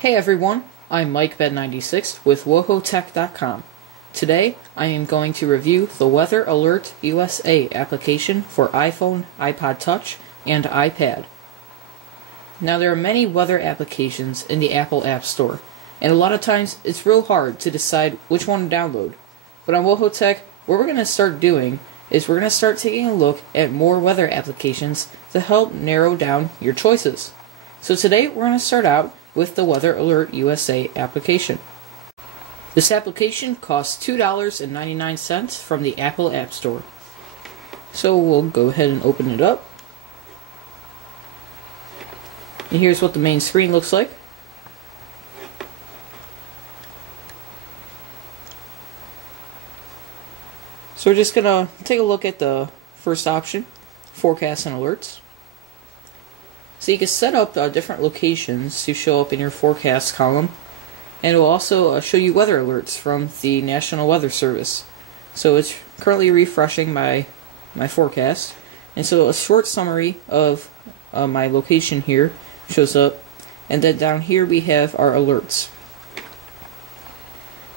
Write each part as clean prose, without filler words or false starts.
Hey everyone, I'm MikeBed96 with WohoTech.com. Today, I am going to review the Weather Alert USA application for iPhone, iPod Touch, and iPad. Now there are many weather applications in the Apple App Store, and a lot of times it's real hard to decide which one to download. But on WohoTech, what we're going to start doing is we're going to start taking a look at more weather applications to help narrow down your choices. So today we're going to start out with the Weather Alert USA application. This application costs $2.99 from the Apple App Store. So we'll go ahead and open it up. And here's what the main screen looks like. So we're just going to take a look at the first option, Forecasts and Alerts. So you can set up different locations to show up in your forecast column, and it will also show you weather alerts from the National Weather Service. So it's currently refreshing my forecast, and so a short summary of my location here shows up, and then down here we have our alerts.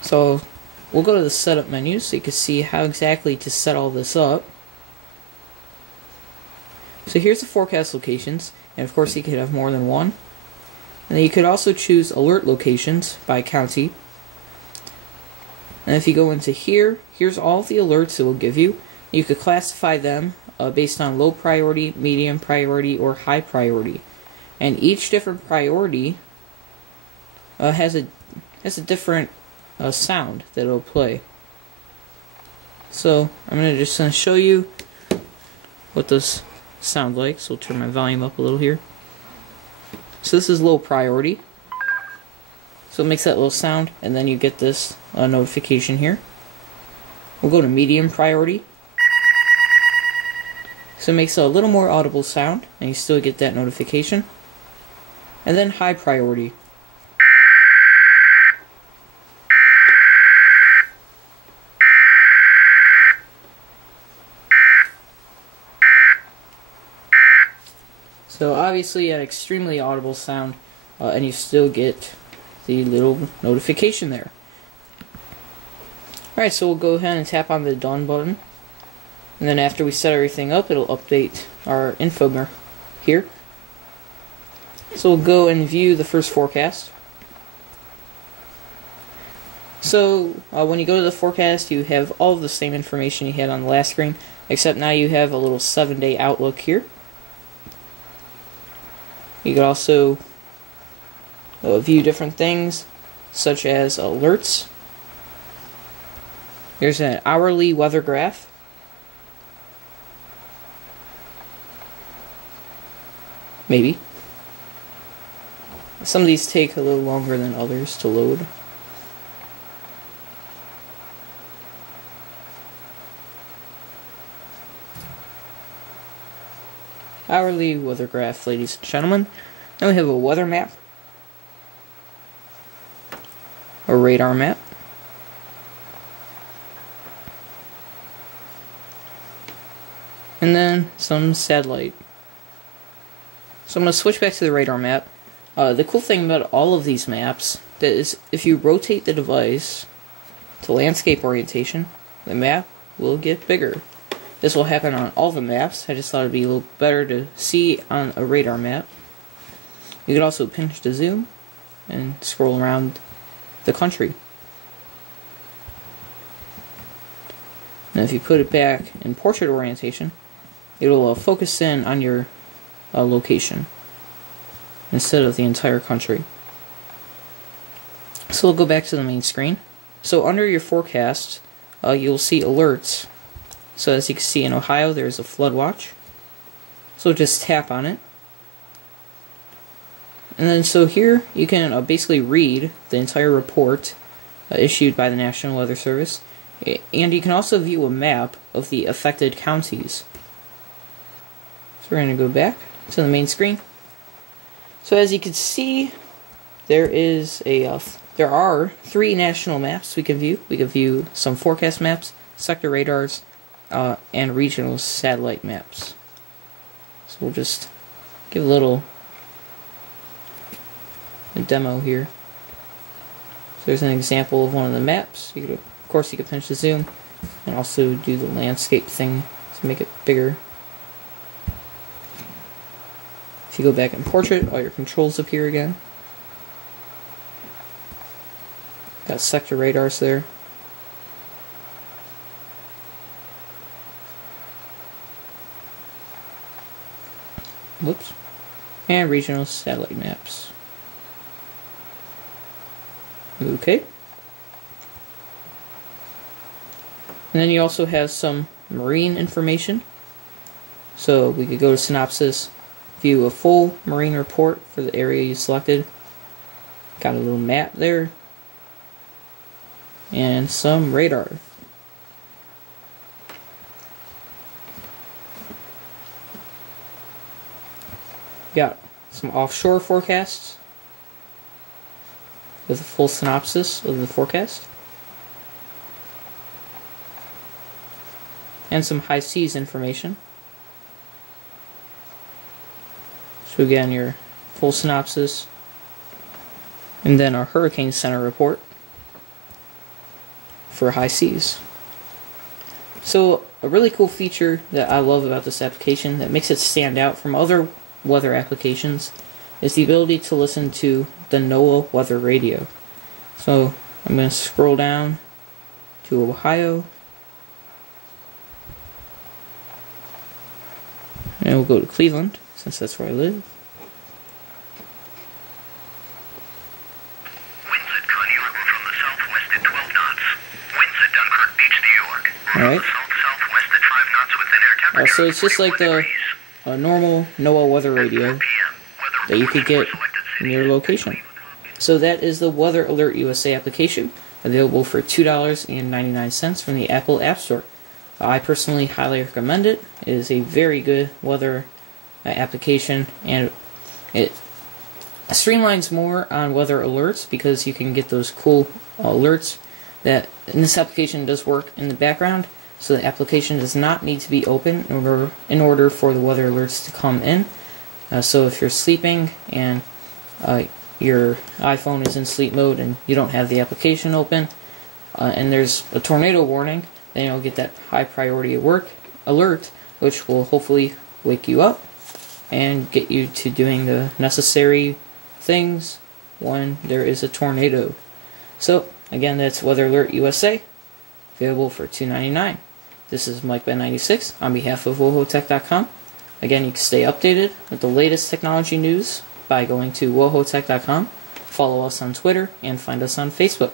So we'll go to the setup menu so you can see how exactly to set all this up. So here's the forecast locations. And of course you could have more than one. And then you could also choose alert locations by county. And if you go into here, here's all the alerts it will give you. You could classify them based on low priority, medium priority, or high priority. And each different priority has a different sound that it'll play. So I'm just going to show you what this sound like, so I'll turn my volume up a little here. So this is low priority, so it makes that little sound, and then you get this notification here. We'll go to medium priority, so it makes a little more audible sound, and you still get that notification. And then high priority. So obviously an extremely audible sound, and you still get the little notification there. Alright, so we'll go ahead and tap on the Done button. And then after we set everything up, it'll update our info here. So we'll go and view the first forecast. So when you go to the forecast, you have all of the same information you had on the last screen, except now you have a little 7-day outlook here. You can also view different things, such as alerts. There's an hourly weather graph. Maybe. Some of these take a little longer than others to load. Hourly weather graph, ladies and gentlemen. Then we have a weather map, a radar map, and then some satellite. So I'm going to switch back to the radar map. The cool thing about all of these maps is if you rotate the device to landscape orientation, the map will get bigger. This will happen on all the maps. I just thought it would be a little better to see on a radar map. You could also pinch to zoom and scroll around the country. And if you put it back in portrait orientation, it will focus in on your location instead of the entire country. So we'll go back to the main screen. So under your forecast, you'll see alerts. So as you can see in Ohio, there's a flood watch. So just tap on it. And then so here you can basically read the entire report issued by the National Weather Service. And you can also view a map of the affected counties. So we're going to go back to the main screen. So as you can see, there are 3 national maps we can view. We can view some forecast maps, sector radars, and regional satellite maps. So we'll just give a little a demo here. So there's an example of one of the maps. Of course, you could pinch the zoom and also do the landscape thing to make it bigger. If you go back in portrait, all your controls appear again. Got sector radars there. Whoops. And regional satellite maps. Okay. And then you also have some marine information. So we could go to synopsis, view a full marine report for the area you selected. Got a little map there. And some radar. Got some offshore forecasts with a full synopsis of the forecast. And some high seas information. So again, your full synopsis. And then our Hurricane Center report for high seas. So a really cool feature that I love about this application that makes it stand out from other weather applications is the ability to listen to the NOAA weather radio. So I'm going to scroll down to Ohio, and we'll go to Cleveland since that's where I live. Winds at Conneaut from the southwest at 12 knots. Winds at Dunkirk Beach, New York. Alright. South-southwest at 5 knots with an air temperature. So it's just like the normal NOAA weather radio that you could get in your location. So that is the Weather Alert USA application, available for $2.99 from the Apple App Store. I personally highly recommend it. It is a very good weather application, and it streamlines more on weather alerts because you can get those cool alerts that in this application does work in the background. So the application does not need to be open in order for the weather alerts to come in. So if you're sleeping and your iPhone is in sleep mode and you don't have the application open, and there's a tornado warning, then you'll get that high priority alert, which will hopefully wake you up and get you to doing the necessary things when there is a tornado. So again, that's Weather Alert USA, available for $2.99. This is MikeBed96 on behalf of WohoTech.com. Again, you can stay updated with the latest technology news by going to WohoTech.com. Follow us on Twitter and find us on Facebook.